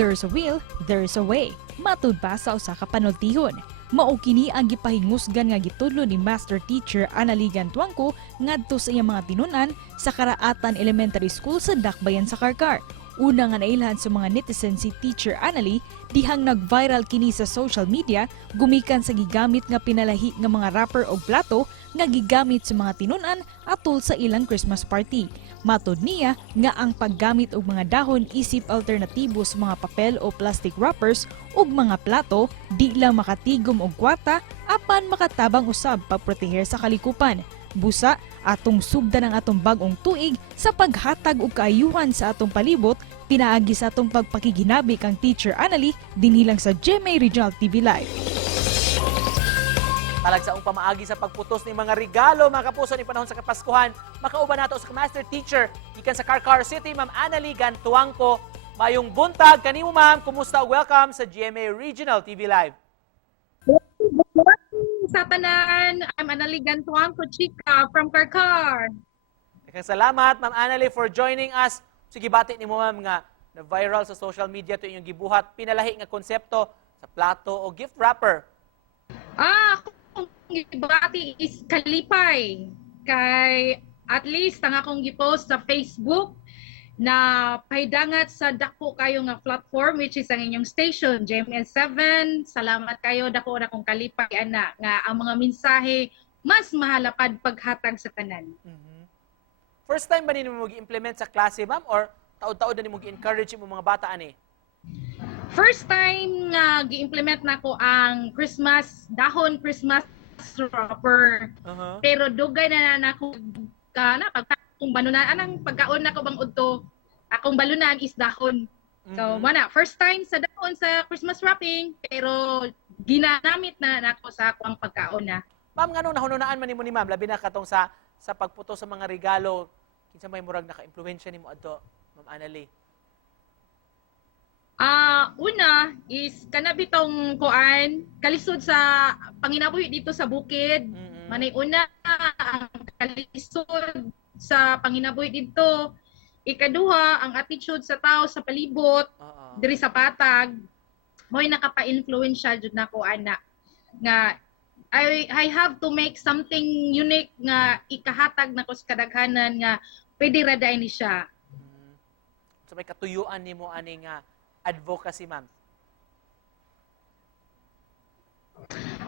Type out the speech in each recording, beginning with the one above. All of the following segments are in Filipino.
there's a will, there's a way. Matud pa sa usa ka panultihon. Mao kini ang gipahingusgan nga gitudlo ni Master Teacher Analigan Tuangco ngadto sa iyang mga tinunan sa Karaatan Elementary School sa Dakbayan sa Karkar. Una nga nailhan sa mga netizen si Teacher Anali dihang nag-viral kini sa social media gumikan sa gigamit nga pinalahi nga mga wrapper o plato nga gigamit sa mga tinunan atol sa ilang Christmas party. Matod niya nga ang paggamit og mga dahon isip alternatibo sa mga papel o plastic wrappers ug mga plato di lang makatigom og kwata apan makatabang usab pagproteher sa kalikupan. Busa, atong sugdan ang atong bag-ong tuig sa paghatag og kaayuhan sa atong palibot, pinaagi sa atong pagpakiginabi kang Teacher Anali dinhi lang sa GMA Regional TV Live. Talagsaong pamaagi sa pagputos ng mga regalo, mga kapuso ni panahon sa Kapaskuhan. Makauban nato sa Master Teacher gikan sa Karkar City, Ma'am Analigan Tuangco. Mayong buntag kanimo, ma'am. Kumusta? Welcome sa GMA Regional TV Live. Sa tanan, I'm Analigan Tuangco, chika from Karkar. Daghang salamat, Ma'am Anali, for joining us. Sige, bati ni mo, ma'am, nga na-viral sa social media ito inyong gibuhat. Pinalahi nga konsepto sa plato o gift wrapper. Akong gibati is kalipay. Kay at least ang akong gipost sa Facebook na pahidangat sa dako kayo nga platform which is ang inyong station, GMA7. Salamat kayo, dako na kong kalipay, ana, nga ang mga mensahe mas mahalapad paghatag sa tanan. First time ba ninyo mo gi-implement sa klase, ma'am? Or taod-taod na ninyo mo gi-encourage yung mga bata, ani? First time nga gi-implement nako ang Christmas wrapper. Pero dugay na nako kana pagkakong balunan anang pagkaon nako bang udto akong balunan is dahon. So mana first time sa dahon sa Christmas wrapping pero ginamit na nako sa akong pagkaon na. Ma'am, nganong nahununaan man nimo ni ma'am labi na katong sa pagputo sa mga regalo kinsa may murag naka-impluwensya nimo adto, Ma'am Anali? Una is kanabitong kuan kalisod sa panginabuhi dito sa bukid. Manay una ang kalisod sa panginabuhi dito. Ikaduha ang attitude sa tao sa palibot diri sa patag. Mo'y nakapa-influensya jud nako ana nga I have to make something unique nga ikahatag nako sa kadaghanan nga pwede ra dayon ni siya. So may katuyuan nimo ani nga advocacy, ma'am?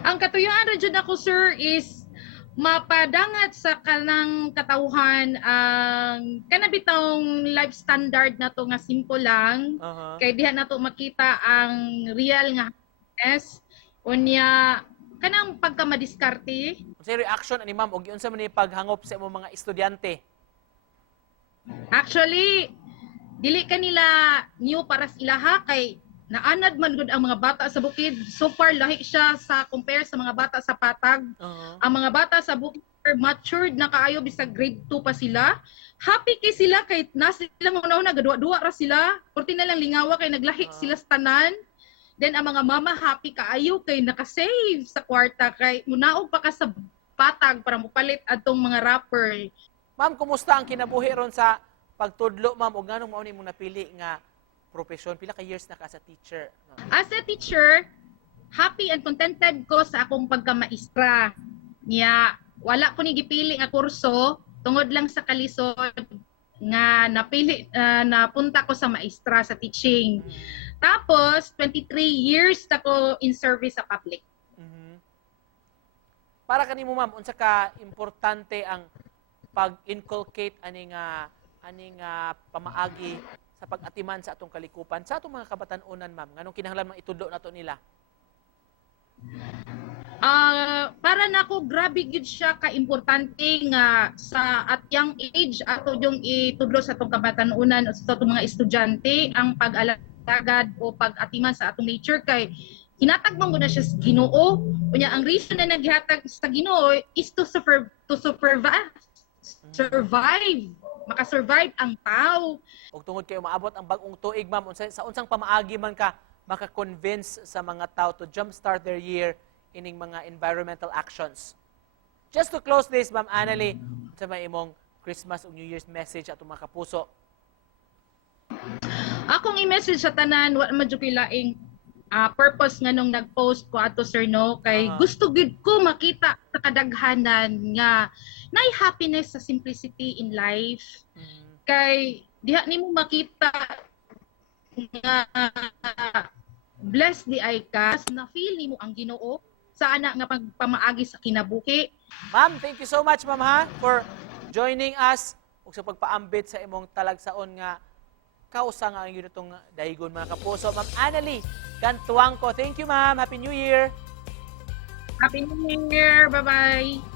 Ang katuyuan ra jud ako, sir, is mapadangat sa kanang katawhan ang kanabitong life standard na to nga simple lang. Kay diha na to makita ang real nga happiness unya kanang pagkamadiskarte. Sa reaction ani ma'am og unsa man ni paghangop sa imong mga estudyante? Actually, dili kanila new para sa ilaha kay naanad man gud ang mga bata sa bukid. So far lahi siya sa compare sa mga bata sa patag. Ang mga bata sa bukid matured na kaayo bisag grade 2 pa sila. Happy kay sila kay nasa sila una-una gadua-dua ra sila. Kurti na lang lingawa kay naglahi sila sa tanan. Then ang mga mama happy kaayo kay naka-save sa kwarta kay munaog pa ka sa patag para mopalit adtong mga wrapper. Ma'am, kumusta ang kinabuhi ron sa pagtudlo, ma'am? O nganong mao ni mong napili nga profesyon? Pila ka years na ka sa teacher? As a teacher, happy and contented ko sa akong pagkamaestra. Niya, wala ko ni gipili nga kurso tungod lang sa kalisod nga napili napunta ko sa maestra sa teaching. Tapos 23 years ako in service sa public. Para kanimo, ma'am, unsa ka importante ang pag-inculcate ani nga pamaagi sa pag-atiman sa atong kalikupan sa atong mga kabatan-unan, ma'am? Nganong kinahanglan itudlo nato nila? Para nako grabe gid siya ka importante nga sa at young age ato yung itudlo sa atong kabatan-unan sa atong mga estudyante ang pag-alagad o pag-atiman sa atong nature kay hinatag man gud na siya sa Ginoo. Unya ang reason na naghatag sa Ginoo is to survive, makasurvive ang tao. Ug tungod kayo maabot ang bag-ong tuig, ma'am, sa unsang pamaagi man ka maka-convince sa mga tao to jumpstart their year ining mga environmental actions? Just to close this, Ma'am Anali, sa may imong Christmas o New Year's message atong mga kapuso? Akong i-message sa tanan, wa man jud koy laing purpose nga nung nag-post ko ato sir no kay gusto gid ko makita sa kadaghanan nga nay happiness sa simplicity in life. Kay diha nimo makita nga blessed di ay ka na feel nimo ang Ginoo sa ana nga pagpamaagi sa kinabuhi. Ma'am, thank you so much, ma'am, ha, for joining us ug sa pagpaambit sa imong talagsaon nga kausa nga ang yun itong dahigon, mga kapuso. Ma'am Annalie Gantuangco, thank you, ma'am. Happy New Year! Happy New Year. Bye-bye.